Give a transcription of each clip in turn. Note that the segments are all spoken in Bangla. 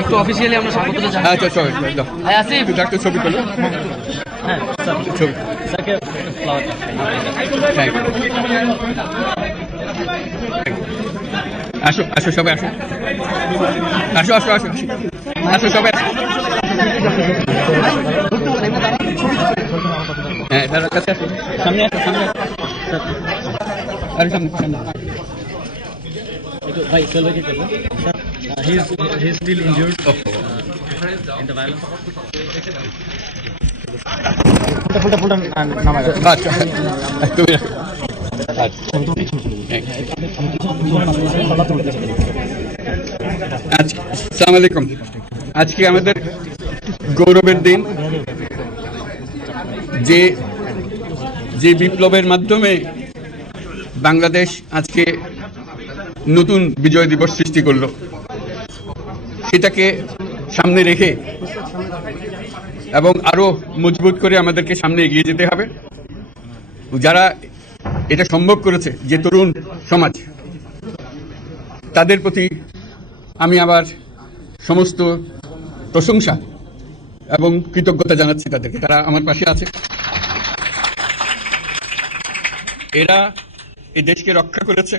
একটু অফিসিয়ালি আমরা স্বাগত জানাই আচ্ছা দাও। ভাই আসিফ। একটু ছবি তোলো। হ্যাঁ ছবি। ফ্লাওয়ারটা থ্যাংক আসো আসো সবাই আসো। আসো আসো আসো। আসো সবাই আসো। হ্যাঁ দাদার কাছে আসো। সামনে আসো সামনে আসো। আরে সামনে সামনে। একটু ভাই কি করবেন ফুলটা ফুলটা নামায় আচ্ছা তুমি রাখো। আচ্ছা আজকে আসসালামু আলাইকুম। আজকে আমাদের গৌরবের দিন। যে যে বিপ্লবের মাধ্যমে বাংলাদেশ আজকে নতুন বিজয় দিবস সৃষ্টি করল। সেটাকে সামনে রেখে এবং আরও মজবুত করে আমাদেরকে সামনে এগিয়ে যেতে হবে। যারা এটা সম্ভব করেছে, যে তরুণ সমাজ, তাদের প্রতি আমি আবার সমস্ত প্রশংসা এবং কৃতজ্ঞতা জানাচ্ছি তাদেরকে। তারা আমার পাশে আছে। এরা এই দেশকে রক্ষা করেছে।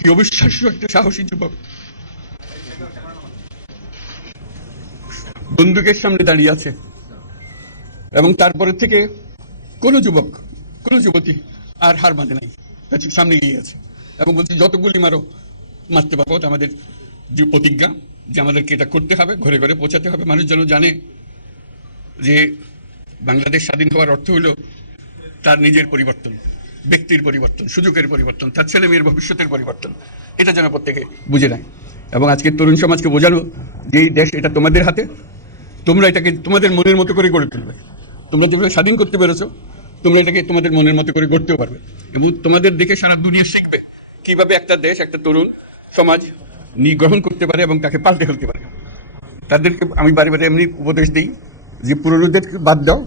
কি একটা সাহসী যুবক। বন্দুকের সামনে দাঁড়িয়ে আছে। এবং তারপরে থেকে কোনো যুবক, কোনো যুবতী আর হার বাঁধে নাই। সামনে গিয়ে আছে এবং বলছি, যত গুলি মারো, মারতে পারব। আমাদের যে প্রতিজ্ঞা যে আমাদেরকে এটা করতে হবে, ঘরে ঘরে পৌঁছাতে হবে। মানুষ যেন জানে যে বাংলাদেশ স্বাধীন হওয়ার অর্থ হলো তার নিজের পরিবর্তন। ব্যক্তির পরিবর্তন, সুযোগের পরিবর্তন, তার ছেলে মেয়ের ভবিষ্যতের পরিবর্তন। এটা যেন প্রত্যেকে বুঝে নেয়। এবং আজকের তরুণ সমাজকে বোঝানো যে এই দেশ এটা তোমাদের হাতে, তোমরা এটাকে তোমাদের মনের মতো করে গড়ে তুলবে। তোমরা যেভাবে স্বাধীন করতে পেরেছ, তোমরা এটাকে তোমাদের মনের মতো করে গড়তেও পারবে। এবং তোমাদের দেখে সারা দুনিয়া শিখবে কীভাবে একটা দেশ, একটা তরুণ সমাজ নি গ্রহণ করতে পারে এবং তাকে পাল্টে ফেলতে পারে। তাদেরকে আমি বারে বারে এমনি উপদেশ দিই যে পুরনোদের বাদ দাও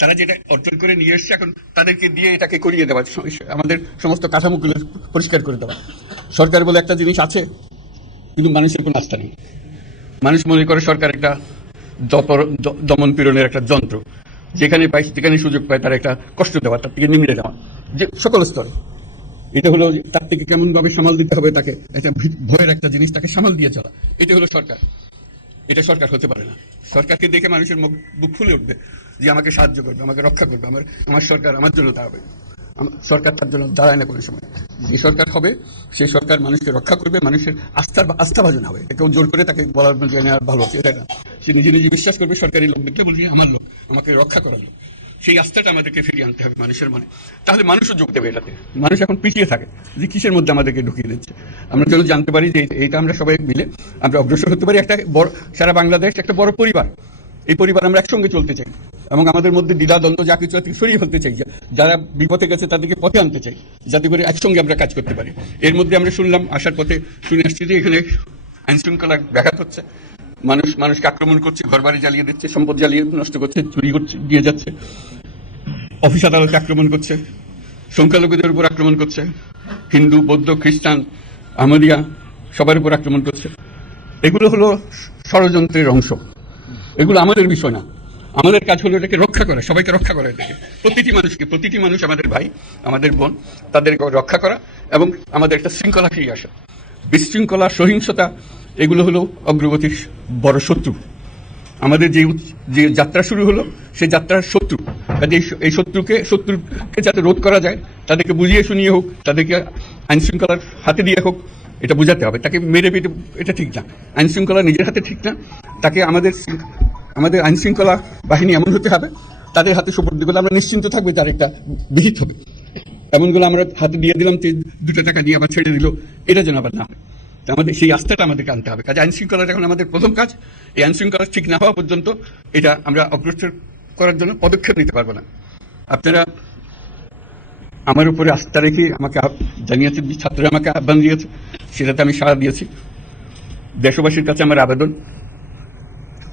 তারা যেটা অর্জন করে নিয়ে এসছে, এখন তাদেরকে দিয়ে এটাকে করিয়ে দেওয়া, আমাদের সমস্ত কাঠামোগুলো পরিষ্কার করে দেওয়া। সরকার বলে একটা জিনিস আছে, কিন্তু মানুষের কোনো আস্থা নেই। মানুষ মনে করে সরকার একটা দমন পীড়নের একটা যন্ত্র। যেখানে পায় যেখানে সুযোগ পায়, তার একটা কষ্ট দেওয়া, তার থেকে নিমিড়ে দেওয়া যে সকল স্তরে। এটা হলো তার থেকে কেমন ভাবে সামাল দিতে হবে, তাকে একটা ভয়ের একটা জিনিস তাকে সামাল দিয়ে চলা। এটা হলো সরকার। এটা সরকার হতে পারে না। সরকারকে দেখে মানুষের মুখ বুক ফুলে উঠবে। যে আমাকে সাহায্য করবে আমাকে রক্ষা করবে আমার আমার সরকার আমার জন্য দাঁড়াবে সরকার তার জন্য দাঁড়ায় না কোনো সময়। যে সরকার হবে সেই সরকার মানুষকে রক্ষা করবে মানুষের আস্থার আস্থাভাজন হবে। কেউ জোর করে তাকে বলার যে না, ভালো আছে এটা না? সে নিজে নিজে বিশ্বাস করবে সরকারি লোক দেখলে বলবে আমার লোক আমাকে রক্ষা করার লোক। সেই আস্থাটা আমাদেরকে ফিরিয়ে আনতে হবে মানুষের মনে। তাহলে মানুষও যোগ দেবে এটাতে। মানুষ এখন পিছিয়ে থাকে যে কিসের মধ্যে আমাদেরকে ঢুকিয়ে দিচ্ছে। আমরা যেন জানতে পারি যে এই- এইটা আমরা সবাই মিলে আমরা অগ্রসর হতে পারি। একটা বড় সারা বাংলাদেশ একটা বড় পরিবার। এই পরিবার আমরা একসঙ্গে চলতে চাই। এবং আমাদের মধ্যে দ্বিধা, দ্বন্দ্ব, যা কিছু আছে সরিয়ে ফেলতে চাই। যারা বিপথে গেছে, তাদেরকে পথে আনতে চাই, যাতে করে একসঙ্গে আমরা কাজ করতে পারি। এর মধ্যে আমরা শুনলাম, আসার পথে শুনে আসছি যে এখানে আইন শৃঙ্খলা ব্যাঘাত হচ্ছে। মানুষ, মানুষকে আক্রমণ করছে ঘর বাড়ি জ্বালিয়ে দিচ্ছে, সম্পদ জ্বালিয়ে নষ্ট করছে, চুরি করছে, দিয়ে যাচ্ছে। অফিস আদালতে আক্রমণ করছে, সংখ্যালঘুদের উপর আক্রমণ করছে। হিন্দু, বৌদ্ধ, খ্রিস্টান, আহমদিয়া, সবার উপর আক্রমণ করছে। এগুলো হলো ষড়যন্ত্রের অংশ। এগুলো আমাদের বিষয় না। আমাদের কাজ হলো এটাকে রক্ষা করা, সবাইকে রক্ষা করা এটাকে। প্রতিটি মানুষকে, প্রতিটি মানুষ আমাদের ভাই, আমাদের বোন, তাদেরকে রক্ষা করা এবং আমাদের একটা শৃঙ্খলা ফিরিয়ে আসা। বিশৃঙ্খলা, সহিংসতা, এগুলো হলো অগ্রগতির বড় শত্রু। আমাদের যে যে যাত্রা শুরু হলো সেই যাত্রার শত্রু। কাজে এই শত্রুকে শত্রুকে যাতে রোধ করা যায়, তাদেরকে বুঝিয়ে শুনিয়ে হোক, তাদেরকে আইন শৃঙ্খলার হাতে দিয়ে হোক, এটা বোঝাতে হবে। তাকে মেরে পেটে এটা ঠিক না। আইন শৃঙ্খলা নিজের হাতে ঠিক না। তাকে আমাদের আমাদের আইন শৃঙ্খলা বাহিনী এমন হতে হবে, তাদের হাতে সুপর্দ করলে আমরা নিশ্চিন্ত থাকবে তার একটা বিহিত হবে। এমনগুলো আমরা হাতে দিয়ে দিলাম দুটো টাকা দিয়ে আবার ছেড়ে দিল, এটা যেন আবার না হয়। আমাদের সেই আস্থাটা আমাদেরকে আনতে হবে। কাজে আইন শৃঙ্খলাটা এখন আমাদের প্রথম কাজ। এই আইন শৃঙ্খলা ঠিক না হওয়া পর্যন্ত এটা আমরা অগ্রসর করার জন্য পদক্ষেপ নিতে পারব না। আপনারা আমার উপরে আস্থা রেখে আমাকে জানিয়েছে ছাত্ররা আমাকে আহ্বান দিয়েছে, সেটাতে আমি সাড়া দিয়েছি। দেশবাসীর কাছে আমার আবেদন।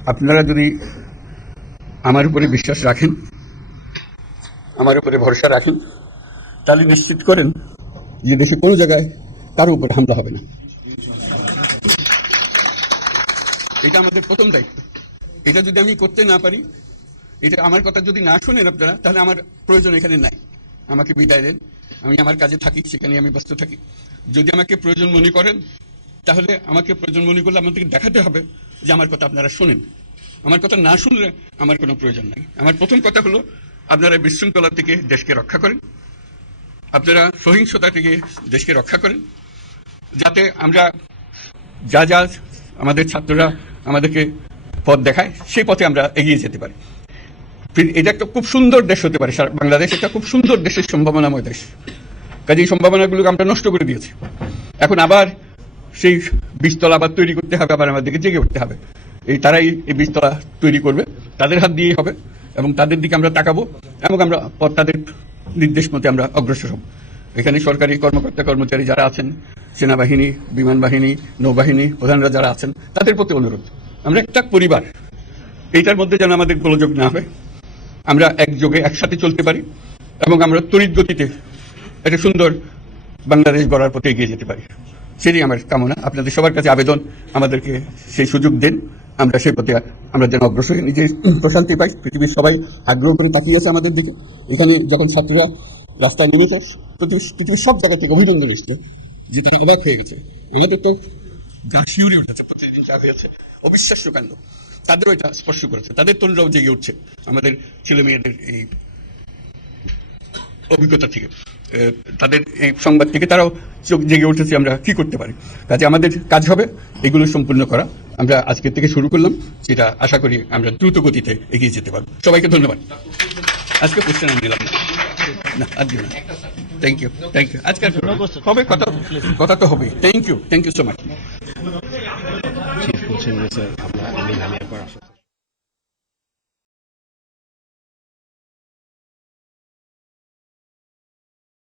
আপনারা যদি আমার উপরে বিশ্বাস রাখেন, আমার উপরে ভরসা রাখেন, তাহলে নিশ্চিত করেন যে দেশে কোনো জায়গায় কারও উপরে হামলা হবে না। এটা আমাদের প্রথম দায়িত্ব। এটা যদি আমি করতে না পারি, এটা আমার কথা যদি না শোনেন আপনারা, তাহলে আমার প্রয়োজন এখানে নাই। আমাকে বিদায় দেন। আমি আমার কাজে থাকি সেখানে আমি ব্যস্ত থাকি। যদি আমাকে প্রয়োজন মনে করেন, তাহলে আমাকে প্রয়োজন মনে করলে আমাদেরকে দেখাতে হবে। যে আমার কথা আপনারা শোনেন। আমার কথা না শুনলে আমার কোনো প্রয়োজন নাই। আমার প্রথম কথা হলো, আপনারা বিশৃঙ্খলা থেকে দেশকে রক্ষা করেন। আপনারা সহিংসতা থেকে দেশকে রক্ষা করেন। যাতে আমরা যা যা আমাদের ছাত্ররা আমাদেরকে পথ দেখায়, সেই পথে আমরা এগিয়ে যেতে পারি। এটা একটা খুব সুন্দর দেশ হতে পারে। বাংলাদেশ একটা খুব সুন্দর দেশের সম্ভাবনাময় দেশ। কাজে এই সম্ভাবনাগুলোকে আমরা নষ্ট করে দিয়েছি। এখন আবার সেই বীজতলা আবার তৈরি করতে হবে, আবার আমাদেরকে জেগে উঠতে হবে। এই তারাই এই বীজতলা তৈরি করবে। তাদের হাত দিয়েই হবে এবং তাদের দিকে আমরা তাকাবো এবং আমরা তাদের নির্দেশ মতে আমরা অগ্রসর হব। এখানে সরকারি কর্মকর্তা কর্মচারী যারা আছেন, সেনাবাহিনী, বিমান বাহিনী, নৌবাহিনী, প্রধানরা যারা আছেন, তাদের প্রতি অনুরোধ। আমরা একটা পরিবার, এইটার মধ্যে যেন আমাদের গোলযোগ না হয়। আমরা একযোগে একসাথে চলতে পারি এবং আমরা তড়িৎ গতিতে একটা সুন্দর বাংলাদেশ গড়ার পথে এগিয়ে যেতে পারি। সেটাই আমার কামনা। আপনাদের সবার কাছে আবেদন আমাদেরকে সেই সুযোগ দেন। আমরা সেই পথে আমরা যেন অগ্রসর হই, নিজে প্রশান্তি পাই পৃথিবীর সবাই আগ্রহ করে তাকিয়ে আছে আমাদের দিকে। এখানে যখন ছাত্রীরা রাস্তায় নেমেছে পৃথিবীর সব জায়গা থেকে অভিনন্দন এসছে যে তারা অবাক হয়ে গেছে। আমাদের তো গা শিউরে উঠেছে প্রতিদিন যা হয়েছে। অবিশ্বাস্য কাণ্ড। তাদেরও এটা স্পর্শ করেছে। তাদের তরুণরাও জেগে উঠছে। আমাদের ছেলে মেয়েদের এই অভিজ্ঞতা থেকে। তাদের এই সংবাদ থেকে তারাও চোখ জেগে উঠেছে আমরা কি করতে পারি। কাজে আমাদের কাজ হবে এগুলো সম্পূর্ণ করা। আমরা আজকে থেকে শুরু করলাম সেটা আশা করি আমরা দ্রুত গতিতে এগিয়ে যেতে পারব। সবাইকে ধন্যবাদ। আজকে কোশ্চেন আমি নিলাম। থ্যাংক ইউ থ্যাংক ইউ আজকে কথা তো হবে thank you thank you so much